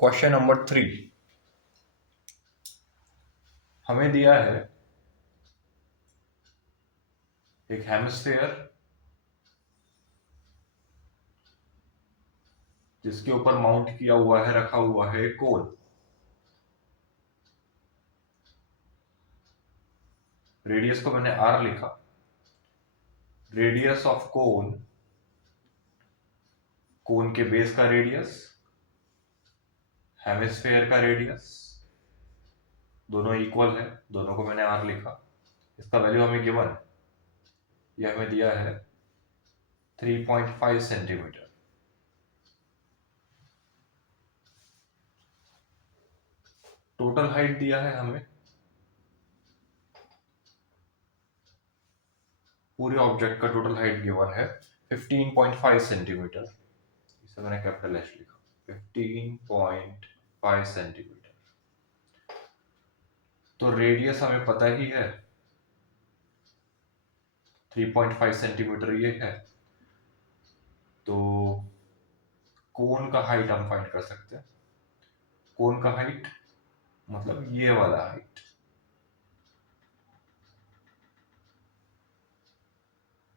Question number 3 हमें दिया है एक हेमिस्फेयर जिसके ऊपर माउंट किया हुआ है, रखा हुआ है कोन। रेडियस को मैंने आर लिखा। रेडियस ऑफ कोन, कोन के बेस का रेडियस, हेमिस्फेयर का रेडियस, दोनों इक्वल है, दोनों को मैंने आर लिखा। इसका वैल्यू हमें गिवन है, यह हमें दिया है 3.5 सेंटीमीटर। टोटल हाइट दिया है हमें, पूरे ऑब्जेक्ट का टोटल हाइट गिवन है 15.5 सेंटीमीटर। इसे मैंने कैपिटल एच लिखा, 15.5 सेंटीमीटर। तो रेडियस हमें पता ही है 3.5 सेंटीमीटर ये है। तो कोन का हाइट हम फाइंड कर सकते हैं। कोन का हाइट मतलब ये वाला हाइट,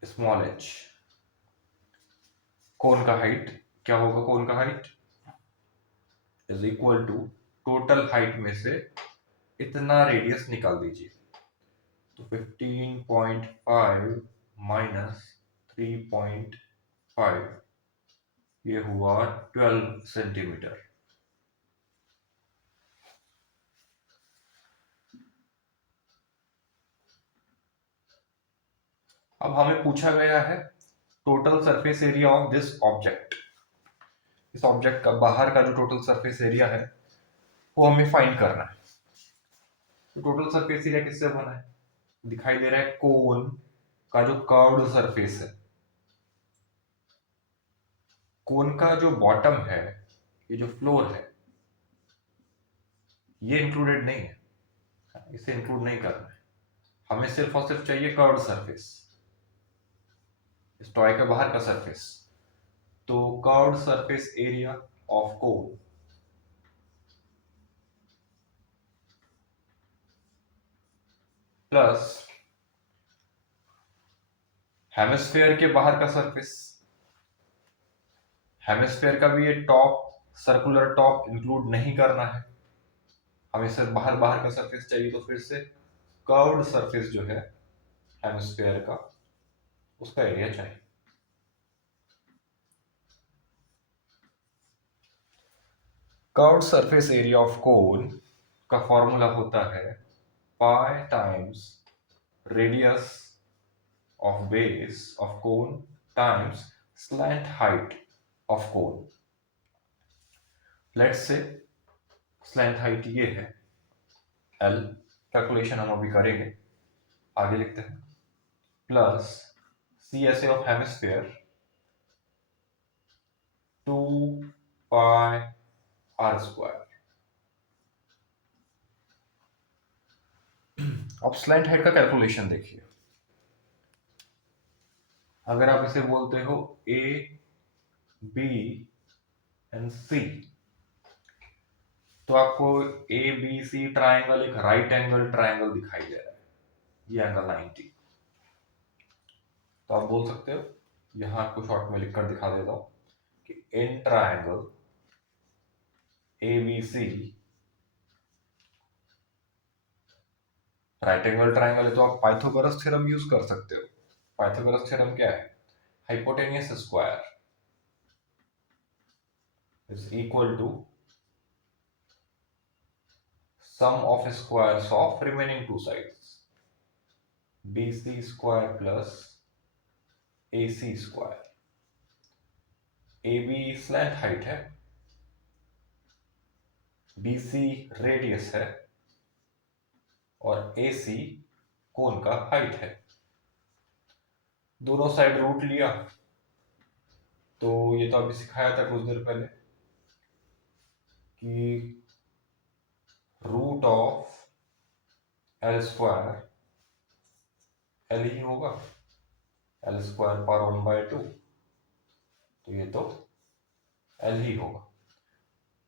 स्मॉल एच। कोन का हाइट क्या होगा? कोन का height is equal to total height में से इतना रेडियस निकाल दीजिए। तो 15.5 माइनस 3.5, ये हुआ 12 सेंटीमीटर। अब हमें पूछा गया है total surface area of this object. इस ऑब्जेक्ट का बाहर का जो टोटल सरफेस एरिया है वो हमें फाइंड करना है। तो टोटल सरफेस एरिया किससे बना है? दिखाई दे रहा है कोन का जो कर्व्ड सरफेस है। कोन का जो बॉटम है, ये जो फ्लोर है, ये इंक्लूडेड नहीं है, इसे इंक्लूड नहीं करना है। हमें सिर्फ और सिर्फ चाहिए कर्व्ड सरफेस, इस टॉय के बाहर का सरफेस। तो curved surface area of cone plus hemisphere के बाहर का सरफेस। हेमिस्फेयर का भी ये टॉप, सर्कुलर टॉप इंक्लूड नहीं करना है, हमें सिर्फ बाहर बाहर का सरफेस चाहिए। तो फिर से कर्व्ड सरफेस जो है हेमिस्फेयर का, उसका एरिया चाहिए। Curved surface area of cone का फॉर्मूला होता है पाई times radius of base of cone times slant height of cone. Let's say slant height ये है L, कैलकुलेशन हम अभी करेंगे, आगे लिखते हैं। Plus CSA of hemisphere 2 pi r square. अब स्लैंट हाइट का कैलकुलेशन देखिए। अगर आप इसे बोलते हो A, B एंड C, तो आपको ABC ट्राइंगल एक राइट एंगल ट्राइंगल दिखाई दे रहा है, ये एंगल 90। तो आप बोल सकते हो, यहां आपको शॉर्ट में लिखकर दिखा देता हूं कि in triangle ABC right angle triangle है, तो आप पाइथागोरस थ्योरम यूज कर सकते हो। पाइथागोरस थ्योरम क्या है? Hypotenuse square is equal to sum of squares of remaining two sides, BC square plus AC square। AB slant height है, BC radius है और AC कोन का हाइट है। दोनों साइड रूट लिया, तो ये तो अभी सिखाया था कुछ देर पहले कि root of L square L ही होगा, L स्क्वायर पावर 1/2, तो ये तो L ही होगा।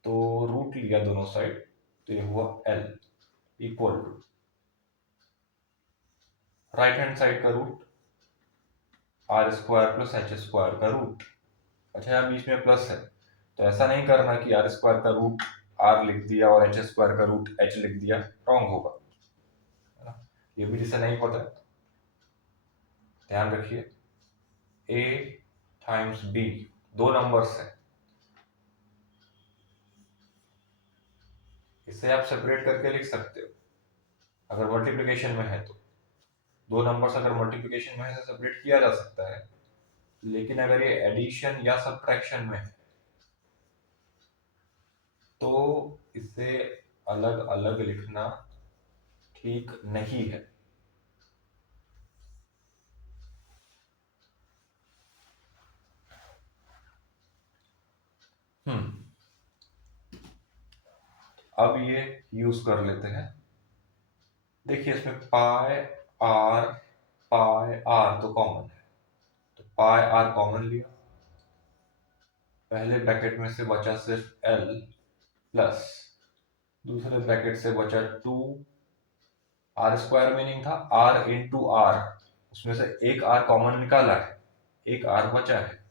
तो रूट लिया दोनों साइड, तो ये हुआ L equal to right hand side का root r square plus h square का रूट। अच्छा यहाँ बीच में प्लस है, तो ऐसा नहीं करना कि आर स्क्वायर का रूट आर लिख दिया और एच स्क्वायर का रूट एच लिख दिया, रॉन्ग होगा, है ना। ये भी जिसे नहीं पता है ध्यान रखिए, a टाइम्स b दो नंबर्स है, इसे आप सेपरेट करके लिख सकते हो अगर मल्टीप्लिकेशन में है तो। दो नंबर्स अगर मल्टीप्लिकेशन में है तो सेपरेट किया जा सकता है, लेकिन अगर ये एडिशन या सब्ट्रैक्शन में है तो इसे अलग अलग लिखना ठीक नहीं है। अब ये यूज कर लेते हैं। देखिए इसमें पाई आर तो कॉमन है, तो पाई आर कॉमन लिया, पहले ब्रैकेट में से बचा सिर्फ L प्लस दूसरे ब्रैकेट से बचा 2, आर स्क्वायर मीनिंग था R इंटू आर, उसमें से एक R कॉमन निकाला है, एक R बचा है,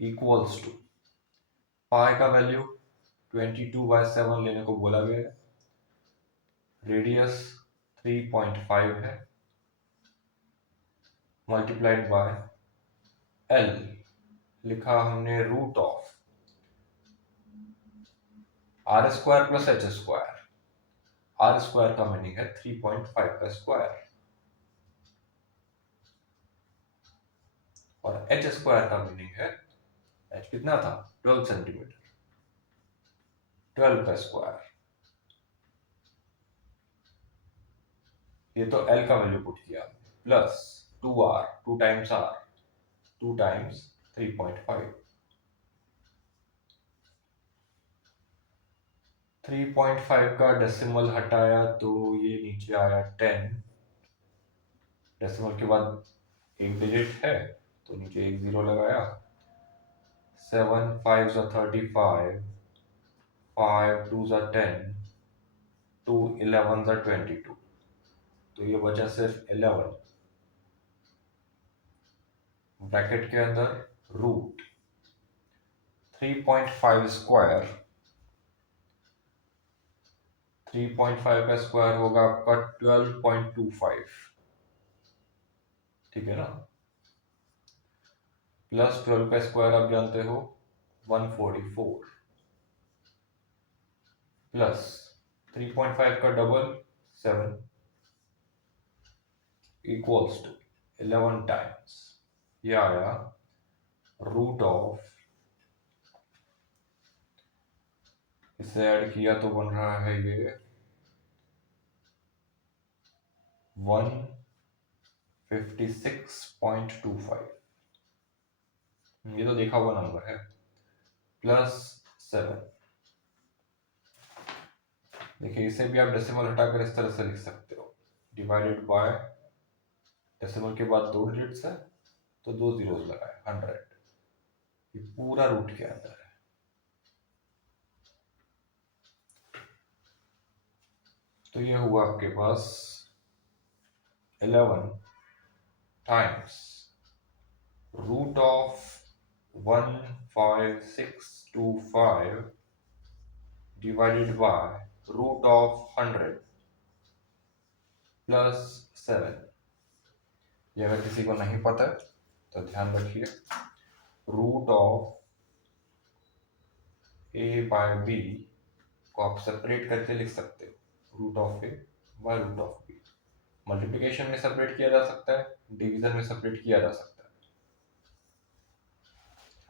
इक्वल्स टू पाई का वैल्यू 22/7 लेने को बोला गया है, रेडियस 3.5 है, मल्टीप्लाइड बाय L लिखा हमने root of r square plus h square, r square का मीनिंग है 3.5 का स्क्वायर और एच स्क्वायर का मीनिंग है, एच कितना था 12 सेंटीमीटर, 12 का स्क्वायर। ये तो L का वैल्यू पुट किया plus 2R, 2 times R, 2 times 3.5, 3.5 का डेसिमल हटाया तो ये नीचे आया 10, डेसिमल के बाद एक डिजिट है तो नीचे एक जीरो लगाया, 7 5 35, 5 2 10, 2 11 22, तो ये बचा सिर्फ 11, ब्रैकेट के अंदर रूट 3.5 स्क्वायर, 3.5 का स्क्वायर होगा आपका 12.25, ठीक है ना, प्लस 12 का स्क्वायर आप जानते हो 144, प्लस 3.5 का डबल 7 इक्वल्स टू 11 टाइम्स, ये आया रूट ऑफ, इसे ऐड किया तो बन रहा है ये 156.25, ये तो देखा हुआ नंबर है, प्लस 7। देखिए इसे भी आप डेसिमल हटाकर इस तरह से लिख सकते हो, डिवाइडेड बाय, डेसिमल के बाद दो डिजिट्स है तो दो जीरोस लगाए 100, ये पूरा रूट के अंदर है। तो ये हुआ आपके पास 11 times root of 15625 divided by root of 100 plus 7। ये अगर किसी को नहीं पता है तो ध्यान रखिए, root of a by b को आप सेपरेट करके लिख सकते हो, root of a by root of b। Multiplication में सेपरेट किया जा सकता है, डिवीजन में सेपरेट किया जा सकता है,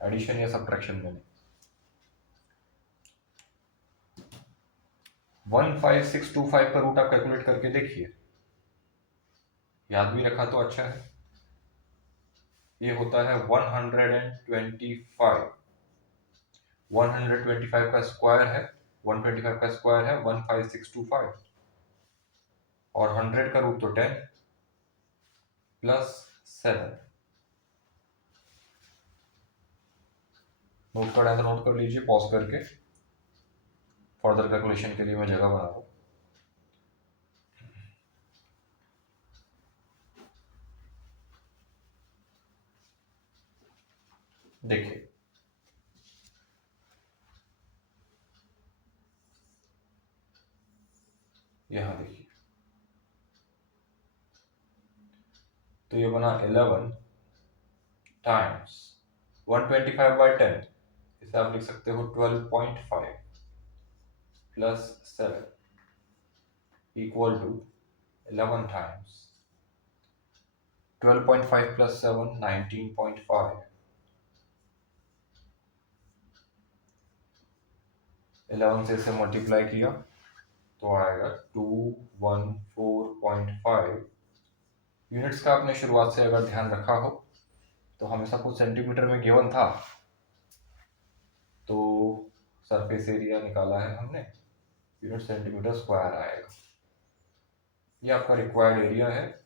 एडिशन या सब्ट्रैक्शन में नहीं। 15625 का रूट आप कैलकुलेट करके देखिए, याद भी रखा तो अच्छा है। ये होता है 125, 125 का स्क्वायर है, 125 का स्क्वायर है 15625, और 100 का रूट तो 10 प्लस 7, नोट करना है तो नोट कर लीजिए पॉज करके, फर्दर कैलकुलेशन के लिए मैं जगह बना रहा हूँ। देखिए यहाँ देखिए, तो ये बना 11 टाइम्स 125/10, इसे आप लिख सकते हो 12.5 plus 7 equal to 11 times 12.5 plus 7 19.5। 11 से इसे मल्टीप्लाई किया तो आएगा 214.5। यूनिट्स का आपने शुरुआत से अगर ध्यान रखा हो तो हमेशा कुछ सेंटीमीटर में गिवन था, तो सरफेस एरिया निकाला है हमने, यूनिट सेंटीमीटर स्क्वायर आएगा। ये आपका रिक्वायर्ड एरिया है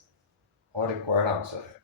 और रिक्वायर्ड आंसर है।